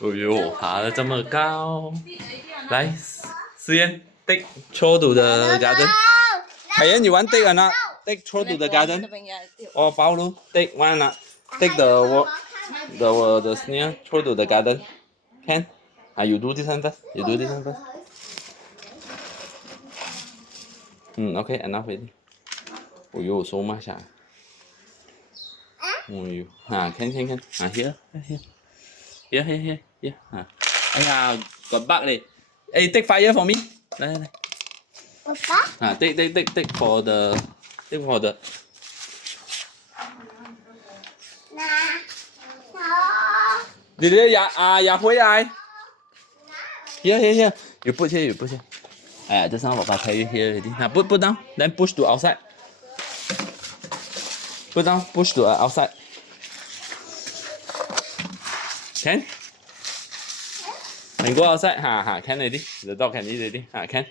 哦呦，爬得这么高！来，Suzanne, take throw to the garden. 凯恩，你玩 take or not? Take throw to the garden. Or Paulo, take one not. Take the snail throw to the garden. Can? You do this one first. You do this one first. Okay, enough already. Oh yo, so much ah. Oh yo, can. Here. Ây da, còn bug này. Hey, take fire for me. Đây. Take for the. Đi, nhà Huy ai? Here. You put here. Just now Papa tell you here already. Now put down, then push to outside. Put down, push to outside. Can? Mình go outside. Can already. The dog can eat already. Can?